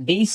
20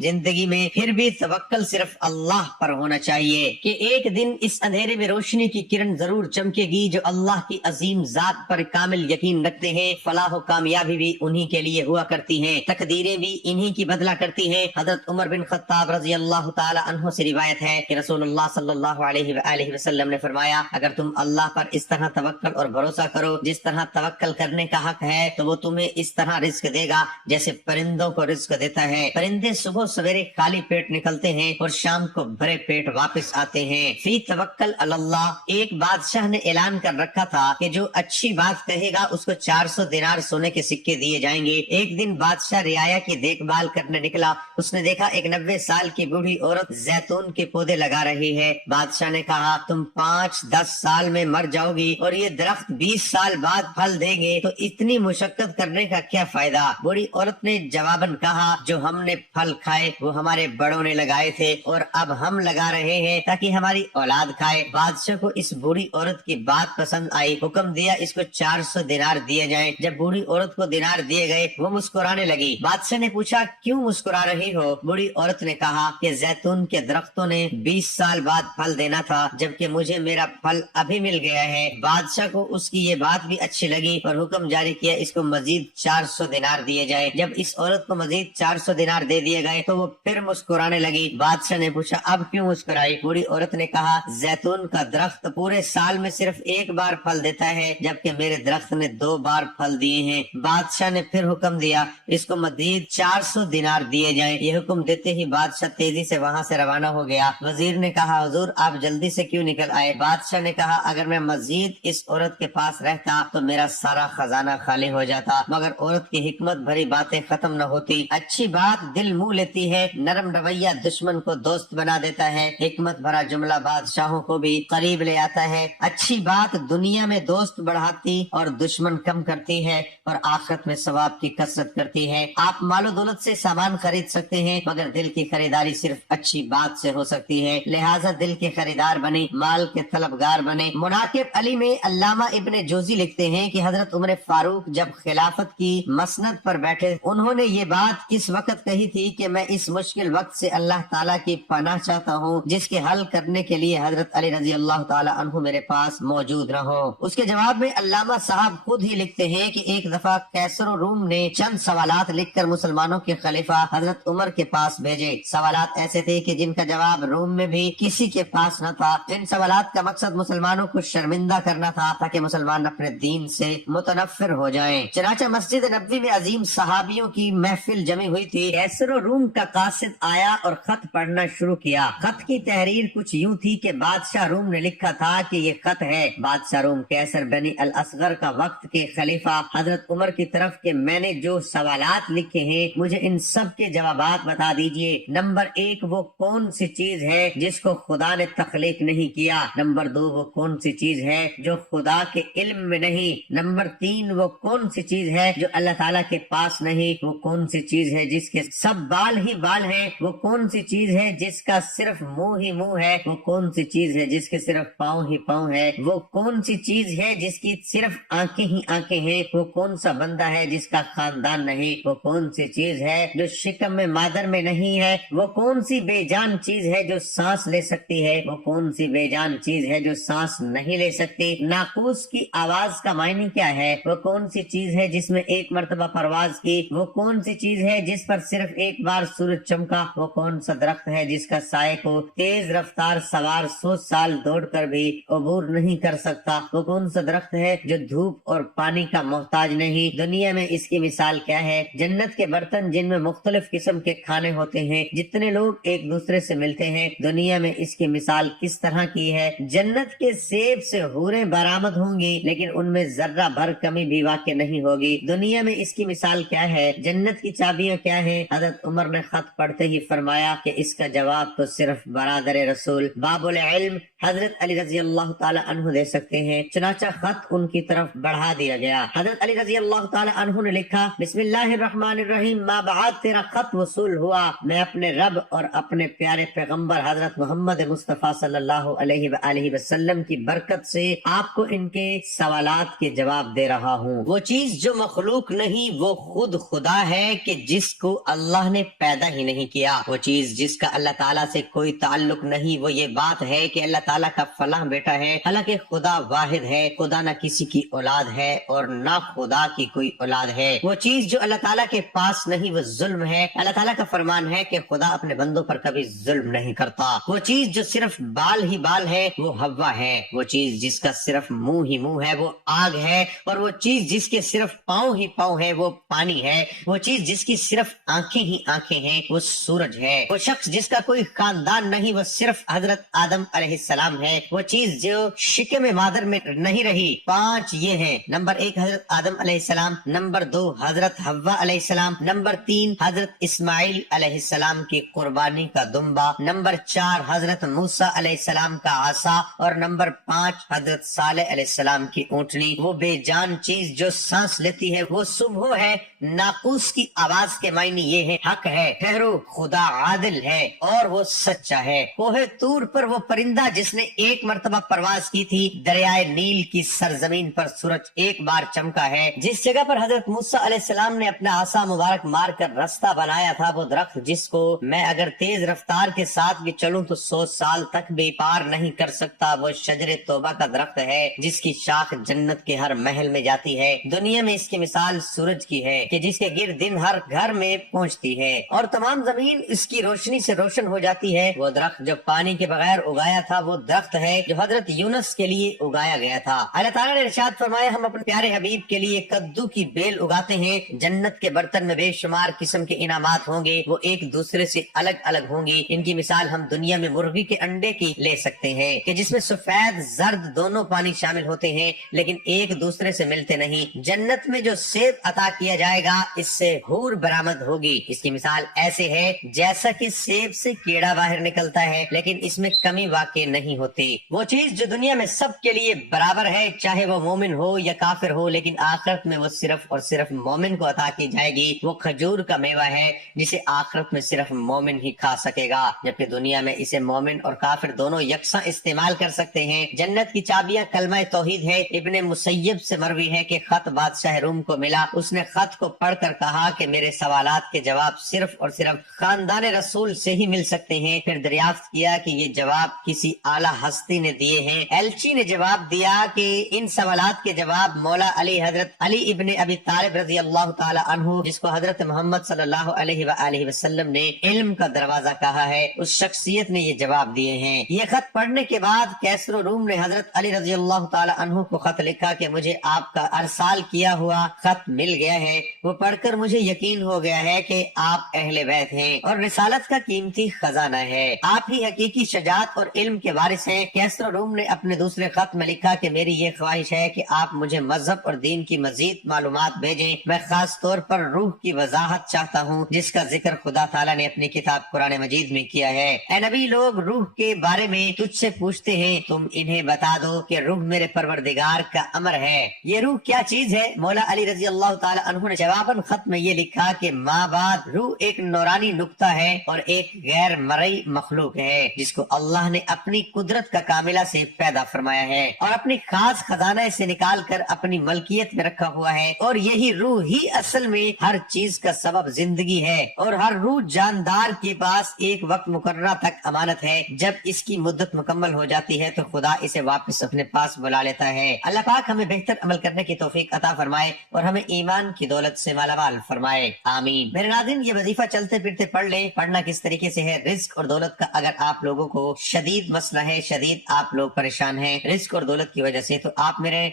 زندگی میں، پھر بھی توکل صرف اللہ پر ہونا چاہیے کہ ایک دن اس اندھیرے میں روشنی کی کرن ضرور چمکے گی. جو اللہ کی عظیم ذات پر کامل یقین رکھتے ہیں، فلاح و کامیابی بھی انہی کے لیے ہوا کرتی ہیں، تقدیریں بھی انہی کی بدلا کرتی ہیں. حضرت عمر بن خطاب رضی اللہ تعالی عنہ سے روایت ہے کہ رسول اللہ صلی اللہ علیہ وآلہ وسلم نے فرمایا، اگر تم اللہ پر اس طرح توکل اور بھروسہ کرو جس طرح توکل کرنے کا حق ہے، تو وہ تمہیں اس طرح رزق دے گا جیسے پرندوں کو رزق دیتا ہے. پرندے صبح سویرے خالی پیٹ نکلتے ہیں اور شام کو بھرے پیٹ واپس آتے ہیں. فی توکل علی اللہ. ایک بادشاہ نے اعلان کر رکھا تھا کہ جو اچھی بات کہے گا اس کو 400 دینار سونے کے سکے دیے جائیں گے. ایک دن بادشاہ رعایا کی دیکھ بھال کرنے نکلا. اس نے دیکھا ایک 90 سال کی بوڑھی عورت زیتون کے پودے لگا رہی ہے. بادشاہ نے کہا، تم 5-10 سال میں مر جاؤ گی اور یہ درخت 20 سال بعد پھل دیں گے، تو اتنی مشقت کرنے کا کیا فائدہ؟ بوڑھی عورت نے جواباً کہا، جو ہم نے پھل کھائے وہ ہمارے بڑوں نے لگائے تھے اور اب ہم لگا رہے ہیں تاکہ ہماری اولاد کھائے. بادشاہ کو اس بوڑھی عورت کی بات پسند آئی. حکم دیا اس کو 400 دینار دیے جائیں. جب بوڑھی عورت کو دینار دیے گئے وہ مسکرانے لگی. بادشاہ نے پوچھا، کیوں مسکرا رہی ہو؟ بوڑھی عورت نے کہا کہ زیتون کے درختوں نے 20 سال بعد پھل دینا تھا، جبکہ مجھے میرا پھل ابھی مل گیا ہے. بادشاہ کو اس کی یہ بات بھی اچھی لگی اور حکم جاری کیا اس کو مزید 400 دینار دیے جائے. جب اس عورت کو مزید 400 دینار دے دیے گئے تو وہ پھر مسکرانے لگی. بادشاہ نے پوچھا، اب کیوں مسکرائی؟ بوڑھی عورت نے کہا، زیتون کا درخت پورے سال میں صرف ایک بار پھل دیتا ہے، جبکہ میرے درخت نے 2 بار پھل دیے ہیں. بادشاہ نے پھر حکم دیا اس کو مزید 400 دینار دیے جائیں. یہ حکم دیتے ہی بادشاہ تیزی سے وہاں سے روانہ ہو گیا. وزیر نے کہا، حضور آپ جلدی سے کیوں نکل آئے؟ بادشاہ نے کہا، اگر میں مزید اس عورت کے پاس رہتا تو میرا سارا خزانہ خالی ہو جاتا، مگر عورت کی حکمت بھری باتیں ختم نہ ہوتی. اچھی بات دل منہ لیتی ہے، نرم رویہ دشمن کو دوست بنا دیتا ہے، حکمت بھرا جملہ بادشاہوں کو بھی قریب لے آتا ہے. اچھی بات دنیا میں دوست بڑھاتی اور دشمن کم کرتی ہے اور آخرت میں ثواب کی کثرت کرتی ہے. آپ مال و دولت سے سامان خرید سکتے ہیں، مگر دل کی خریداری صرف اچھی بات سے ہو سکتی ہے. لہٰذا دل کے خریدار بنے، مال کے طلبگار بنے. مناقب علی میں علامہ ابن جوزی لکھتے ہیں کہ حضرت عمر فاروق جب خلافت کی مسند پر بیٹھے، انہوں نے یہ بات کس وقت کہی تھی کہ میں اس مشکل وقت سے اللہ تعالیٰ کی پناہ چاہتا ہوں جس کے حل کرنے کے لیے حضرت علی رضی اللہ تعالیٰ عنہ میرے پاس موجود نہ ہو. اس کے جواب میں علامہ صاحب خود ہی لکھتے ہیں کہ ایک دفعہ کیسر و روم نے چند سوالات لکھ کر مسلمانوں کے خلیفہ حضرت عمر کے پاس بھیجے. سوالات ایسے تھے کہ جن کا جواب روم میں بھی کسی کے پاس نہ تھا. ان سوالات کا مقصد مسلمانوں کو شرمندہ کرنا تھا تاکہ مسلمان اپنے دین سے متنفر ہو جائیں. چنانچہ مسجد نبوی میں عظیم صحابیوں کی محفل جمی ہوئی تھی. کیسر و روم کا قاصد آیا اور خط پڑھنا شروع کیا. خط کی تحریر کچھ یوں تھی کہ بادشاہ روم نے لکھا تھا کہ یہ خط ہے بادشاہ روم کیسر بنی الاصغر کا وقت کے خلیفہ حضرت عمر کی طرف کہ میں نے جو سوالات لکھے ہیں مجھے ان سب کے جوابات بتا دیجئے. نمبر 1، وہ کون سی چیز ہے جس کو خدا نے تخلیق نہیں کیا؟ نمبر 2، وہ کون سی چیز ہے جو خدا کے علم میں نہیں؟ نمبر 3، وہ کون سی چیز ہے جو اللہ تعالیٰ کے پاس نہیں؟ وہ کون سی چیز ہے جس کے سب بال ہی بال ہیں؟ وہ کون سی چیز ہے جس کا صرف منہ ہی منہ ہے؟ وہ کون سی چیز ہے جس کے صرف پاؤں ہی پاؤں ہے؟ وہ کون سی چیز ہے جس کی صرف آنکھیں ہی آنکھیں ہیں؟ وہ کون سا بندہ ہے جس کا خاندان نہیں؟ وہ کون سی چیز ہے جو شکم میں مادر میں نہیں ہے؟ وہ کون سی بے جان چیز ہے جو سانس لے سکتی ہے؟ وہ کون سی بے جان چیز ہے جو سانس نہیں لے سکتی؟ ناقوس کی آواز کا معنی کیا ہے؟ وہ کون سی چیز ہے جس میں ایک مرتبہ پرواز کی؟ وہ کون سی چیز ہے جس پر صرف ایک بار سورج چمکا؟ وہ کون سا درخت ہے جس کا سائے کو تیز رفتار سوار 100 سال دوڑ کر بھی عبور نہیں کر سکتا؟ وہ کون سا درخت ہے جو دھوپ اور پانی کا محتاج نہیں؟ دنیا میں اس کی مثال کیا ہے؟ جنت کے برتن جن میں مختلف قسم کے کھانے ہوتے ہیں، جتنے لوگ ایک دوسرے سے ملتے ہیں، دنیا میں اس کی مثال کس طرح کی ہے؟ جنت کے سیب سے حوریں برآمد ہوں گی لیکن ان میں ذرہ بھر کمی بھی واقع نہیں ہوگی. دنیا میں اس کی مثال کیا ہے؟ جنت کی چابیاں کیا ہیں؟ حضرت عمر نے خط پڑھتے ہی فرمایا کہ اس کا جواب تو صرف برادر رسول باب العلم حضرت علی رضی اللہ تعالی عنہ دے سکتے ہیں. چنانچہ خط ان کی طرف بڑھا دیا گیا. حضرت علی رضی اللہ تعالی عنہ نے لکھا، بسم اللہ الرحمن الرحیم، ما بعد تیرا خط وصول ہوا. میں اپنے رب اور اپنے پیارے پیغمبر حضرت محمد مصطفیٰ صلی اللہ علیہ وآلہ وسلم کی برکت سے آپ کو ان کے سوالات کے جواب دے رہا ہوں. وہ چیز جو جو مخلوق نہیں وہ خود خدا ہے کہ جس کو اللہ نے پیدا ہی نہیں کیا۔ وہ چیز جس کا اللہ تعالیٰ سے کوئی تعلق نہیں وہ یہ بات ہے کہ اللہ تعالیٰ کا فلاں بیٹا ہے، حالانکہ خدا واحد ہے، خدا نہ کسی کی اولاد ہے اور نہ خدا کی کوئی اولاد ہے۔ وہ چیز جو اللہ تعالیٰ کے پاس نہیں وہ ظلم ہے۔ اللہ تعالیٰ کا فرمان ہے کہ خدا اپنے بندوں پر کبھی ظلم نہیں کرتا۔ وہ چیز جو صرف بال ہی بال ہے وہ ہوا ہے۔ وہ چیز جس کا صرف منہ ہی منہ ہے وہ آگ ہے، اور وہ چیز جس کے صرف پاؤں ہی پاؤں ہے وہ پانی ہے۔ وہ چیز جس کی صرف آنکھیں ہی آنکھیں ہیں وہ سورج ہے۔ وہ شخص جس کا کوئی خاندان نہیں وہ صرف حضرت آدم علیہ السلام ہے۔ وہ چیز جو شکم مادر میں نہیں رہی، 5 یہ ہیں: نمبر 1 حضرت آدم علیہ السلام، نمبر 2 حضرت حوا علیہ السلام، نمبر 3 حضرت اسماعیل علیہ السلام کی قربانی کا دمبا، نمبر 4 حضرت موسیٰ علیہ السلام کا عصا، اور نمبر 5 حضرت صالح علیہ السلام کی اونٹنی۔ وہ بے جان چیز جو سانس لیتی ہے وہ صبح ہے۔ ناقوس کی آواز کے معنی یہ ہے: حق ہے، ٹھہرو، خدا عادل ہے اور وہ سچا ہے۔ کوہ طور پر وہ پرندہ جس نے ایک مرتبہ پرواز کی تھی، دریائے نیل کی سرزمین پر سورج ایک بار چمکا ہے۔ جس جگہ پر حضرت موسیٰ علیہ السلام نے اپنا عصا مبارک مار کر راستہ بنایا تھا، وہ درخت جس کو میں اگر تیز رفتار کے ساتھ بھی چلوں تو 100 سال تک بھی پار نہیں کر سکتا، وہ شجر توبہ کا درخت ہے جس کی شاخ جنت کے ہر محل میں جاتی ہے۔ دنیا میں اس کی مثال سورج کی ہے کہ جس کے گرد دن ہر گھر میں پہنچتی ہے اور تمام زمین اس کی روشنی سے روشن ہو جاتی ہے۔ وہ درخت جو پانی کے بغیر اگایا تھا وہ درخت ہے جو حضرت یونس کے لیے اگایا گیا تھا۔ اللہ تعالیٰ نے ارشاد فرمایا: ہم اپنے پیارے حبیب کے لیے کدو کی بیل اگاتے ہیں، جنت کے برتن میں بے شمار قسم کے انعامات ہوں گے، وہ ایک دوسرے سے الگ الگ ہوں گی۔ ان کی مثال ہم دنیا میں مرغی کے انڈے کی لے سکتے ہیں کہ جس میں سفید زرد دونوں پانی شامل ہوتے ہیں لیکن ایک دوسرے سے ملتے نہیں۔ جنت میں جو سیب عطا کیا جائے گا اس سے حور برآمد ہوگی، اس کی مثال ایسے ہے جیسا کہ سیب سے کیڑا باہر نکلتا ہے لیکن اس میں کمی واقع نہیں ہوتی۔ وہ چیز جو دنیا میں سب کے لیے برابر ہے، چاہے وہ مومن ہو یا کافر ہو، لیکن آخرت میں وہ صرف اور صرف مومن کو عطا کی جائے گی، وہ کھجور کا میوہ ہے جسے آخرت میں صرف مومن ہی کھا سکے گا، جبکہ دنیا میں اسے مومن اور کافر دونوں یکساں استعمال کر سکتے ہیں۔ جنت کی چابیاں کلمہ توحید ہے۔ ابن مسیب سے مروی ہے کہ خط بادشاہ روم کو ملا، اس نے خط کو پڑھ کر کہا کہ میرے سوالات کے جواب صرف اور صرف خاندان رسول سے ہی مل سکتے ہیں۔ پھر دریافت کیا کہ یہ جواب کسی اعلیٰ ہستی نے دیے ہیں۔ ایلچی نے جواب دیا کہ ان سوالات کے جواب مولا علی حضرت علی ابن ابی طالب رضی اللہ تعالی عنہ، جس کو حضرت محمد صلی اللہ علیہ وآلہ وسلم نے علم کا دروازہ کہا ہے، اس شخصیت نے یہ جواب دیے ہیں۔ یہ خط پڑھنے کے بعد کیسر و روم نے حضرت علی رضی اللہ تعالی عنہ کو خط لکھا کہ مجھے آپ کا ارسال کیا ہوا خط مل گیا ہے، وہ پڑھ کر مجھے یقین ہو گیا ہے کہ آپ اہل بیت ہیں اور رسالت کا قیمتی خزانہ ہے، آپ ہی حقیقی شجاعت اور علم کے وارث ہیں۔ کیسر و روم نے اپنے دوسرے خط میں لکھا کہ میری یہ خواہش ہے کہ آپ مجھے مذہب اور دین کی مزید معلومات بھیجیں، میں خاص طور پر روح کی وضاحت چاہتا ہوں جس کا ذکر خدا تعالیٰ نے اپنی کتاب قرآن مجید میں کیا ہے۔ اے نبی، لوگ روح کے بارے میں تجھ سے پوچھتے ہیں، تم انہیں بتا دو کہ روح میرے پروردگار کا امر ہے۔ یہ روح کیا چیز ہے؟ مولا علی رضی اللہ تعالی عنہ نے جواباً خط میں یہ لکھا کہ ماں بعد روح ایک نورانی نقطہ ہے اور ایک غیر مرئی مخلوق ہے جس کو اللہ نے اپنی قدرت کا کاملہ سے پیدا فرمایا ہے اور اپنی خاص خزانہ سے نکال کر اپنی ملکیت میں رکھا ہوا ہے، اور یہی روح ہی اصل میں ہر چیز کا سبب زندگی ہے، اور ہر روح جاندار کے پاس ایک وقت مقررہ تک امانت ہے۔ جب اس کی مدت مکمل ہو جاتی ہے تو خدا اسے واپس اپنے پاس بلا لیتا ہے۔ اللہ پاک ہمیں بہتر عمل کرنے کی توفیق عطا فرمائے اور ہمیں ایمان کی دولت سے مالا مال فرمائے، آمین۔ میرے ناظرین، یہ وظیفہ چلتے پھرتے پڑھ لیں۔ پڑھنا کس طریقے سے ہے؟ رزق اور دولت کا اگر آپ لوگوں کو شدید مسئلہ ہے، شدید آپ لوگ پریشان ہیں رزق اور دولت کی وجہ سے،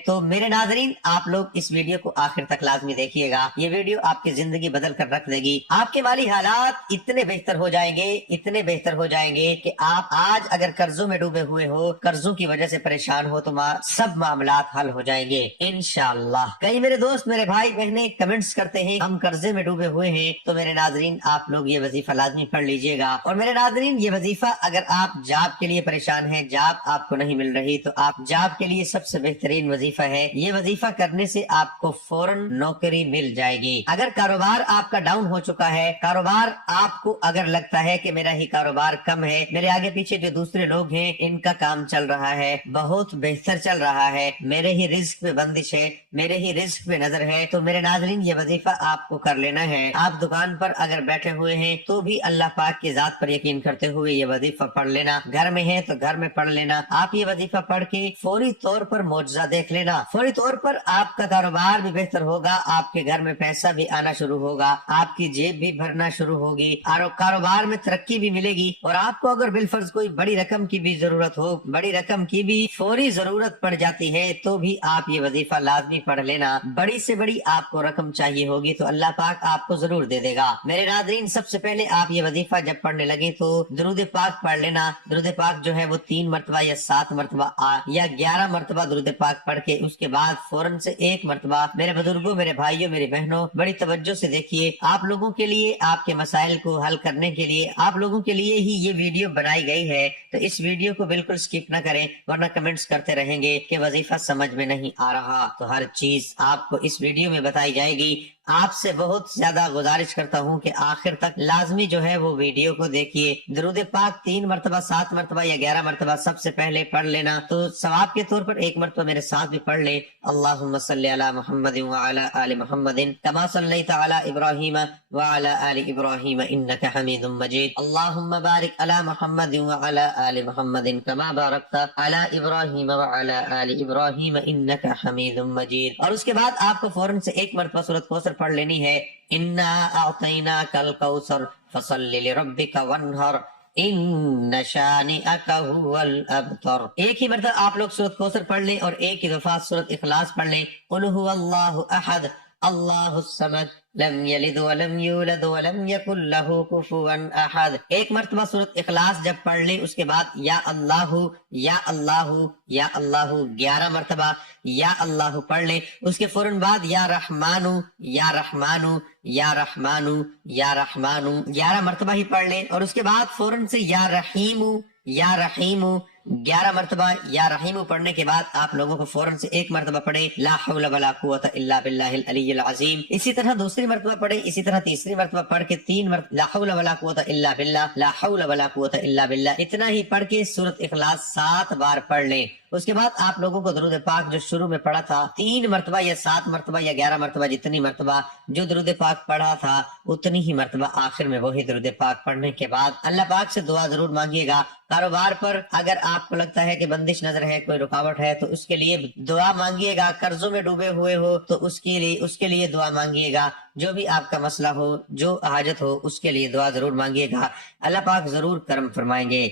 تو میرے ناظرین، آپ لوگ اس ویڈیو کو آخر تک لازمی دیکھیے گا۔ یہ ویڈیو آپ کی زندگی بدل کر رکھ دے گی۔ آپ کے مالی حالات اتنے بہتر ہو جائیں گے کہ آپ آج اگر قرضوں میں ڈوبے ہوئے ہو، قرضوں کی وجہ سے پریشان ہو، تو سب معاملات حل ہو جائیں گے انشاءاللہ۔ کئی میرے دوست، میرے بھائی بہنیں کمنٹس کرتے ہیں ہم قرضے میں ڈوبے ہوئے ہیں، تو میرے ناظرین آپ لوگ یہ وظیفہ لازمی پڑھ لیجئے گا۔ اور میرے ناظرین یہ وظیفہ اگر آپ جاب کے لیے پریشان ہیں، جاب آپ کو نہیں مل رہی، تو آپ جاب کے لیے سب سے بہترین وظیفہ ہے، یہ وظیفہ کرنے سے آپ کو فوراً نوکری مل جائے گی۔ اگر کاروبار آپ کا ڈاؤن ہو چکا ہے، کاروبار آپ کو اگر لگتا ہے کہ میرا ہی کاروبار کم ہے، میرے آگے پیچھے جو دوسرے لوگ ہیں ان کا کام چل رہا ہے، بہت بہتر چل رہا ہے، میرے ہی رزق پہ بندش ہے، میرے ہی رزق پہ نظر ہے، تو میرے ناظرین یہ وظیفہ آپ کو کر لینا ہے۔ آپ دکان پر اگر بیٹھے ہوئے ہیں تو بھی اللہ پاک کی ذات پر یقین کرتے ہوئے یہ وظیفہ پڑھ لینا، گھر میں ہے تو گھر میں پڑھ لینا۔ آپ یہ وظیفہ پڑھ کے فوری طور پر معجزہ دیکھ لینا، فوری طور پر آپ کا کاروبار بھی بہتر ہوگا، آپ کے گھر میں پیسہ بھی آنا شروع ہوگا، آپ کی جیب بھی بھرنا شروع ہوگی اور کاروبار میں ترقی بھی ملے گی۔ اور آپ کو اگر بالفرض کوئی بڑی رقم کی بھی ضرورت ہو، بڑی رقم کی بھی فوری ضرورت پڑ جاتی ہے، تو بھی آپ یہ وظیفہ لازمی پڑھ لینا۔ بڑی سے بڑی آپ کو رقم چاہیے ہوگی تو اللہ پاک آپ کو ضرور دے دے گا۔ میرے ناظرین سب سے پہلے آپ یہ وظیفہ جب پڑھنے لگے تو درود پاک پڑھ لینا۔ درود پاک جو ہے وہ 3 مرتبہ یا 7 مرتبہ یا 11 مرتبہ درود پاک پڑھ کے اس کے بعد فوراً سے 1 مرتبہ، میرے بزرگوں، میرے بھائیوں، میری بہنوں، بڑی توجہ سے دیکھیے، آپ لوگوں کے لیے، آپ کے مسائل کو حل کرنے کے لیے، آپ لوگوں کے لیے ہی یہ ویڈیو بنائی گئی ہے، تو اس ویڈیو کو بالکل سکپ نہ کریں، ورنہ کمنٹس کرتے رہیں گے کہ وظیفہ سمجھ میں نہیں آ رہا۔ تو ہر چیز آپ کو اس ویڈیو میں بتائی جائے گی۔ آپ سے بہت زیادہ گزارش کرتا ہوں کہ آخر تک لازمی جو ہے وہ ویڈیو کو دیکھیے۔ درود پاک 3 مرتبہ، 7 مرتبہ یا 11 مرتبہ سب سے پہلے پڑھ لینا، تو ثواب کے طور پر 1 مرتبہ میرے ساتھ بھی پڑھ لیں۔ اللہم صلی علی محمد وعلی آل محمد کما صلیت علی ابراہیم وعلی آل ابراہیم انک حمید مجید۔ اللہم بارک علی محمد وعلی آل محمد کما بارکت علی ابراہیم وعلی آل ابراہیم انک حمید مجید۔ اور اس کے بعد آپ کو فوراً سے 1 مرتبہ سورۃ کوثر پڑھ لینی ہے۔ انا اعطیناک الکوثر فصل لربک وانحر ان شانئک هو الابتر۔ ایک ہی مرتبہ آپ لوگ سورۃ کوثر پڑھ لیں اور ایک ہی دفعہ سورۃ اخلاص پڑھ لیں۔ قل هو اللہ احد اللہ الصمد لم یلد ولم یولد ولم یکن له کفوا احد۔ ایک مرتبہ سورۃ اخلاص جب پڑھ لیں اس کے بعد یا اللہ یا اللہ یا اللہ 11 مرتبہ یا اللہ پڑھ لیں۔ اس کے فوراً بعد یا رحمانو یا رحمانو یا رحمانو یا رحمانو 11 مرتبہ ہی پڑھ لیں، اور اس کے بعد فوراً سے یا رحیمو یا رحیمو 11 مرتبہ یا رحیمو پڑھنے کے بعد آپ لوگوں کو فوراً سے 1 مرتبہ پڑھیں لا حول ولا قوت الا باللہ العلی العظیم۔ اسی طرح دوسری مرتبہ پڑھیں، اسی طرح تیسری مرتبہ پڑھ کے 3 مرتبہ لا حول ولا قوت الا باللہ، لا حول ولا قوت الا باللہ، اتنا ہی پڑھ کے سورۃ اخلاص 7 بار پڑھ لیں۔ اس کے بعد آپ لوگوں کو درود پاک جو شروع میں پڑھا تھا 3 مرتبہ یا 7 مرتبہ یا 11 مرتبہ، جتنی مرتبہ جو درود پاک پڑھا تھا اتنی ہی مرتبہ آخر میں وہی درود پاک پڑھنے کے بعد اللہ پاک سے دعا ضرور مانگیے گا۔ کاروبار پر اگر آپ کو لگتا ہے کہ بندش نظر ہے، کوئی رکاوٹ ہے، تو اس کے لیے دعا مانگیے گا۔ قرضوں میں ڈوبے ہوئے ہو تو اس کے لیے دعا مانگیے گا۔ جو بھی آپ کا مسئلہ ہو، جو حاجت ہو، اس کے لیے دعا ضرور مانگیے گا، اللہ پاک ضرور کرم فرمائیں گے۔